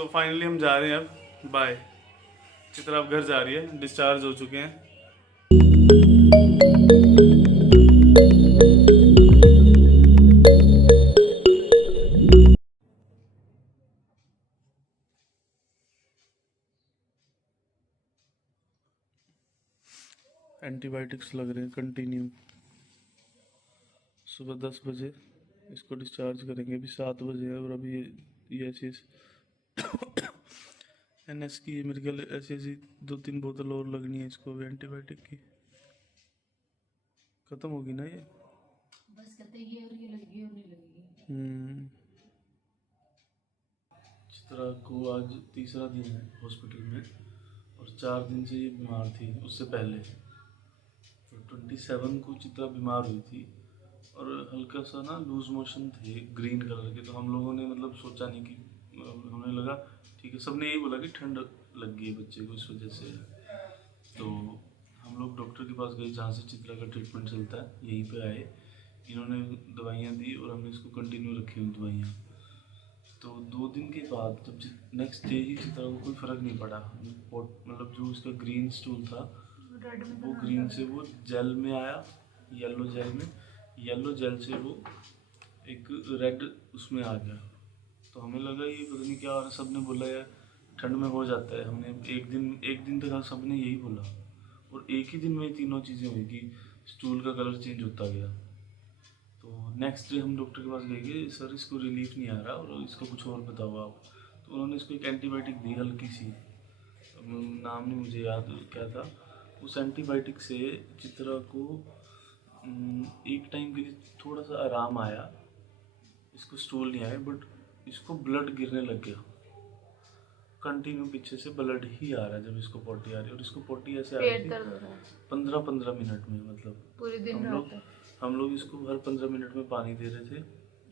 तो फाइनली हम जा रहे हैं अब। बाय। चित्रा अब घर जा रही है, डिस्चार्ज हो चुके हैं। एंटीबायोटिक्स लग रहे हैं कंटिन्यू। सुबह 10 बजे इसको डिस्चार्ज करेंगे, अभी 7 बजे है और अभी ये चीज़ NS की मेरे ख्याल ऐसी ऐसी 2-3 बोतल और लगनी है इसको भी एंटीबायोटिक की। खत्म होगी ना ये? बस कहते ये और ये लगेगी और नहीं लगेगी। चित्रा को आज तीसरा दिन है हॉस्पिटल में और 4 दिन से ये बीमार थी। उससे पहले तो 27 को चित्रा बीमार हुई थी और हल्का सा ना लूज मोशन थे ग्रीन कलर के। तो हम लोगों ने मतलब सोचा नहीं कि हमें लगा ठीक है, सबने यही बोला कि ठंड लग गई है बच्चे को इस वजह से। तो हम लोग डॉक्टर के पास गए जहाँ से चित्रा का ट्रीटमेंट चलता है, यहीं पे आए। इन्होंने दवाइयाँ दी और हमने इसको कंटिन्यू रखी हुई दवाइयाँ। तो 2 दिन के बाद जब नेक्स्ट डे ही चित्रा को कोई फ़र्क नहीं पड़ा। मतलब जो उसका ग्रीन स्टूल था वो ग्रीन से वो जेल में आया, येलो जेल में, येलो जेल से वो एक रेड उसमें आ गया। तो हमें लगा ये पता नहीं क्या हो रहा है। सब ने बोला यार ठंड में हो जाता है। हमने एक दिन तक सब ने यही बोला और एक ही दिन में तीनों चीज़ें हुई कि स्टूल का कलर चेंज होता गया। तो नेक्स्ट डे हम डॉक्टर के पास गए कि सर इसको रिलीफ नहीं आ रहा और इसको कुछ और बताओ आप। तो उन्होंने इसको एक एंटीबायोटिक दी हल्की सी, नाम नहीं मुझे याद क्या था। उस एंटीबायोटिक से चित्रा को एक टाइम के लिए थोड़ा सा आराम आया। इसको स्टूल नहीं आया बट इसको ब्लड गिरने लग गया। कंटिन्यू पीछे से ब्लड ही आ रहा है जब इसको पोटी आ रही है। और इसको पोटी ऐसे आ रही थी 15-15 मिनट में, मतलब पूरे दिन हम लोग इसको हर 15 मिनट में पानी दे रहे थे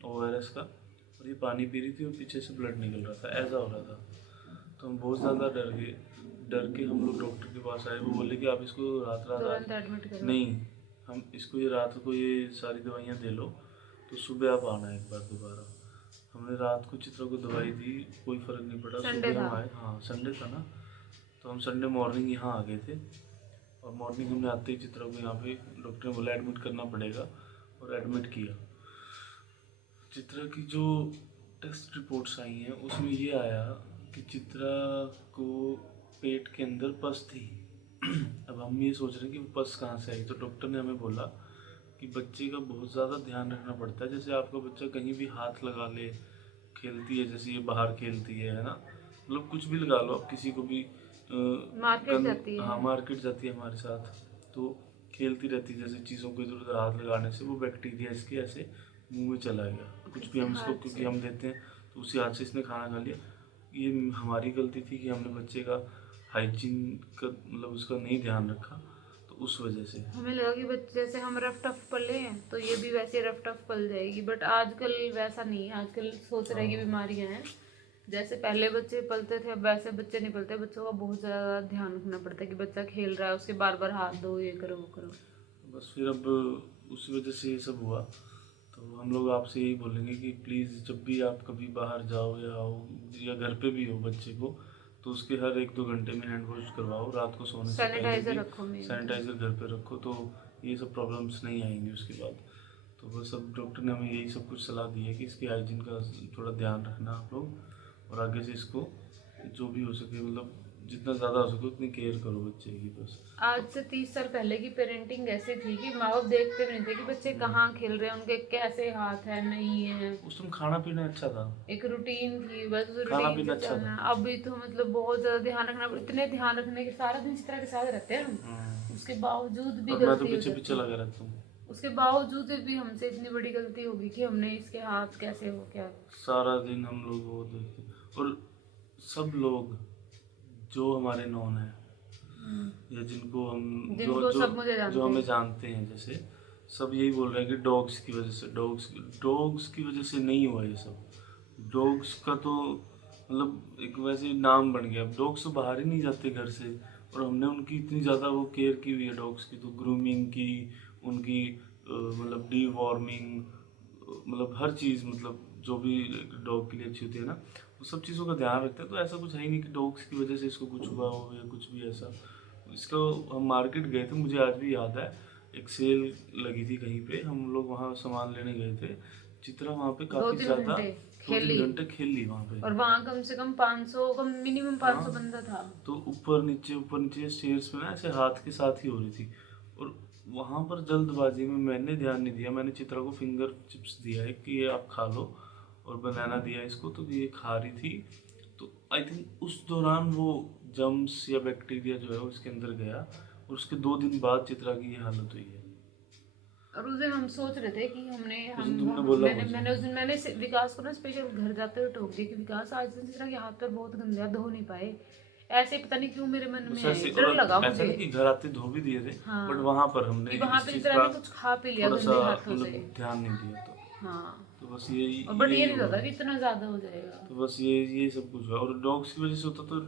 ORS का, और ये पानी पी रही थी और पीछे से ब्लड निकल रहा था, ऐसा हो रहा था। तो हम बहुत ज़्यादा डर गए। डर के हम लोग डॉक्टर के पास आए। वो बोले कि आप इसको रात एडमिट करो। नहीं, हम इसको ये रात को ये सारी दवाइयाँ दे लो तो सुबह आप आना एक बार दोबारा। हमने रात को चित्रा को दवाई दी, कोई फ़र्क नहीं पड़ा। सुबह हम आए, हाँ संडे था ना, तो हम संडे मॉर्निंग यहाँ आ गए थे। और मॉर्निंग हमने आते ही चित्रा को यहाँ पे डॉक्टर ने बोला एडमिट करना पड़ेगा और एडमिट किया। चित्रा की जो टेस्ट रिपोर्ट्स आई हैं उसमें ये आया कि चित्रा को पेट के अंदर पस थी। अब हम ये सोच रहे हैं कि वो पस कहाँ से आई। तो डॉक्टर ने हमें बोला कि बच्चे का बहुत ज़्यादा ध्यान रखना पड़ता है। जैसे आपका बच्चा कहीं भी हाथ लगा ले, खेलती है, जैसे ये बाहर खेलती है ना, मतलब कुछ भी लगा लो आप, किसी को भी मार्केट जाती है। हाँ मार्केट जाती है हमारे साथ, तो खेलती रहती है। जैसे चीज़ों को इधर उधर हाथ लगाने से वो बैक्टीरिया इसके ऐसे मुंह में चला गया। कुछ भी हम इसको क्योंकि हम देते हैं तो उसी हाथ से इसने खाना खा लिया। ये हमारी गलती थी कि हमने बच्चे का हाइजीन का मतलब उसका नहीं ध्यान रखा। तो उस वजह से हमें लगा कि बच्चे जैसे हम रफ टफ पले हैं तो ये भी वैसे रफ टफ पल जाएगी, बट आजकल वैसा नहीं है। आजकल सोच रहे हैं कि बीमारियां हैं। जैसे पहले बच्चे पलते थे अब वैसे बच्चे नहीं पलते। बच्चों का बहुत ज़्यादा ध्यान रखना पड़ता है कि बच्चा खेल रहा है उसके बार बार हाथ धो, ये करो वो करो। बस फिर अब उसी वजह से ये सब हुआ। तो हम लोग आपसे यही बोलेंगे कि प्लीज़ जब भी आप कभी बाहर जाओ या आओ या घर पे भी हो बच्चे को, तो उसके हर 1-2 घंटे में हैंड वॉश करवाओ। रात को सोने से पहले भी सैनिटाइज़र घर पे रखो, तो ये सब प्रॉब्लम्स नहीं आएंगी उसके बाद। तो बस अब डॉक्टर ने हमें यही सब कुछ सलाह दी है कि इसकी हाइजीन का थोड़ा ध्यान रखना आप लोग, और आगे से इसको जो भी हो सके मतलब जितना ज़्यादा हो सके उतनी केयर करो बच्चे की। बस आज से 30 साल पहले की पेरेंटिंग ऐसी थी कि माँ बाप देखते भी नहीं थे कि बच्चे कहाँ खेल रहे हैं, उनके कैसे हाथ है नहीं है। उस टाइम खाना पीना अच्छा था, एक रूटीन थी, बस खाना पीना अच्छा था। अभी तो मतलब बहुत ज़्यादा ध्यान रखना, इतने ध्यान रखने के सारा दिन इस तरह के साथ रहते हैं हम, उसके बावजूद भी मैं तो पीछे पीछे लगा रहता हूँ। उसके बावजूद भी हमसे इतनी बड़ी गलती होगी कि हमने इसके हाथ कैसे हो क्या। सारा दिन हम लोग वो देखते, और सब लोग जो हमारे नॉन है या जिनको हम जो हमें जानते हैं, जैसे सब यही बोल रहे हैं कि डॉग्स की वजह से, डॉग्स की वजह से नहीं हुआ ये सब। डॉग्स का तो मतलब एक वैसे नाम बन गया। डॉग्स तो बाहर ही नहीं जाते घर से, और हमने उनकी इतनी ज़्यादा वो केयर की हुई है डॉग्स की, तो ग्रूमिंग की, उनकी मतलब डीवॉर्मिंग, मतलब हर चीज़, मतलब जो भी डॉग के लिए अच्छी होती है ना, वो सब चीज़ों का ध्यान रखते हैं। तो ऐसा कुछ है ही नहीं कि डॉग्स की वजह से इसको कुछ हुआ हो या कुछ भी ऐसा। इसको हम मार्केट गए थे, मुझे आज भी याद है, एक सेल लगी थी कहीं पे, हम लोग वहाँ सामान लेने गए थे। चित्रा वहाँ पे काफी ज्यादा 2-3 घंटे खेल ली वहाँ पे। और वहाँ कम से कम 500 कम मिनिमम 500 बंदा था। तो ऊपर नीचे स्टेयर्स में ना ऐसे हाथ के साथ ही हो रही थी। और वहाँ पर जल्दबाजी में मैंने ध्यान नहीं दिया, मैंने चित्रा को फिंगर चिप्स दिया है कि ये आप खा लो, और बनाना दिया इसको, तो ये खा रही थी। तो आई थिंक उस दौरान वो जम्स या बैक्टीरिया जो है वो इसके अंदर गया, और उसके 2 दिन बाद चित्रा की ये हालत हुई है। और उस दिन हम सोच रहे थे कि मैंने विकास को ना स्पेशल घर जाते हुए टोक दिया कि विकास आज दिन चित्रा के हाथ पैर बहुत गंदे हैं, धो नहीं पाए। ऐसे पता नहीं क्यों मेरे मन में डर लगा मुझे। कि घर आते धो भी दिए थे, बट वहाँ पर हमने चित्रा ने कुछ खा पी लिया गंदे हाथों से, ध्यान नहीं दिया। तो बस यही, बट ये नहीं होता कि इतना ज्यादा हो जाएगा। तो बस ये सब कुछ हुआ। और डॉग्स की वजह से होता तो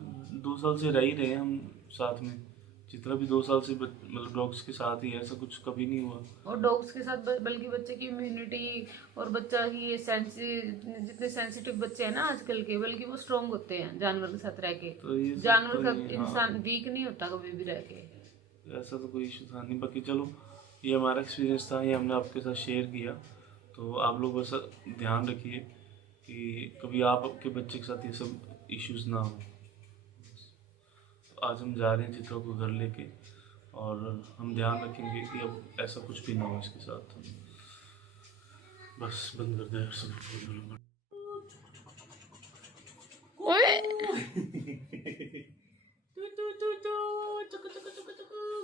2 साल से रह ही रहे हैं हम साथ में। चित्रा भी 2 साल से मतलब डॉग्स के साथ ही है, ऐसा कुछ कभी नहीं हुआ। और डॉग्स के साथ बल्कि बच्चे की इम्यूनिटी और बच्चा की जितने सेंसिटिव बच्चे हैं ना आजकल के, बल्कि वो स्ट्रॉन्ग होते हैं जानवर के साथ रह के। तो जानवर का इंसान वीक नहीं होता कभी भी रह के। ऐसा तो कोई इशू था नहीं। बाकी चलो, ये हमारा एक्सपीरियंस था, ये हमने आपके साथ शेयर किया। तो आप लोग बस ध्यान रखिए कि कभी आपके बच्चे के साथ ये सब इश्यूज ना हो। आज हम जा रहे हैं चित्रा को घर लेके, और हम ध्यान रखेंगे कि अब ऐसा कुछ भी ना हो इसके साथ। बस बंद कर दे सब।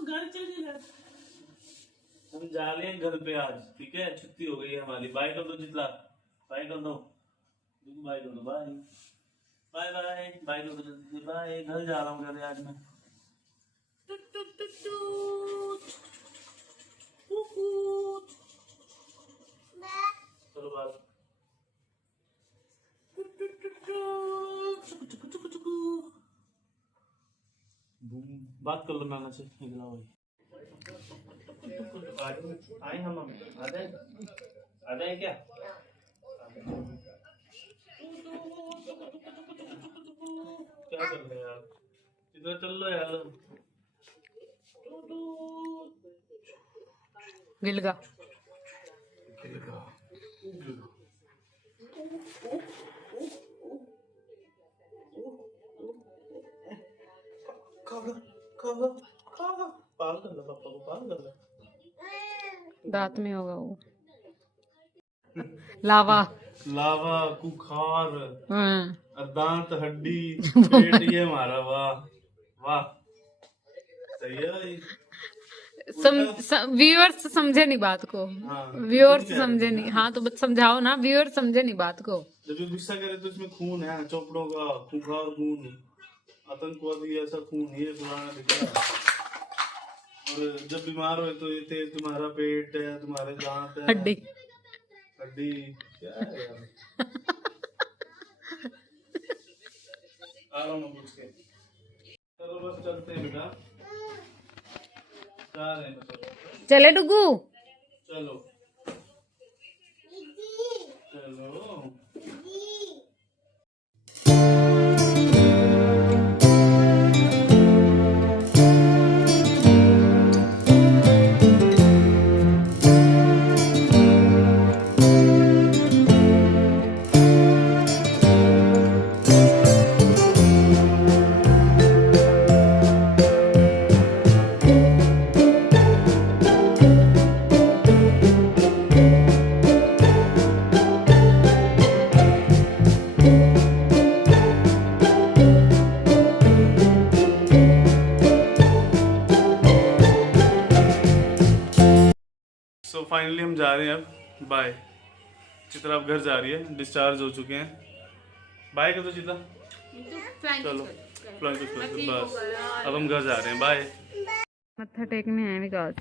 घर चलिए, हम जा रहे हैं घर पे आज, ठीक है? छुट्टी हो गई है हमारी। बाय कर दो चित्रा, बाय कर दो, बाय कर दो, बाय बाय बाय बाय कर दो, बाय। घर जा रहा हूँ घर आज मैं। चलो बात कर लो नाना से। आए हम आ जाए क्या? क्या कर रहे हैं यार, इधर चल लो यार। गिलगा पाल कर लो पापा को, पाल कर लो। दांत में होगा वो। लावा कुखार, दांत, हड्डी, पेट, ये हमारा। वाह वाह, सही है भाई। व्यूअर्स समझे नहीं बात को। व्यूअर्स समझे नहीं। हाँ तो समझाओ ना, व्यूअर्स समझे नहीं बात को। जब ये गुस्सा करे तो इसमें खून है, चोपड़ों का खुखार खून, आतंकवादी ऐसा खून ये पुराना दिखा। और जब बीमार हो तो ये तुम्हारा पेट है, तुम्हारे दांत है, हड्डी क्या है यार। आ रहा हूँ पूछ के। चलो बस चलते हैं बेटा, जा रहे हैं। चले डुगू, चलो चलो। तो फाइनली हम जा रहे हैं अब। बाय। चित्रा अब घर जा रही है, डिस्चार्ज हो चुके हैं। बाय कर दो चित्रा। चलो फ्लाइंग बस, अब हम घर जा रहे हैं। बाय। मत्था टेकने हैं विकास।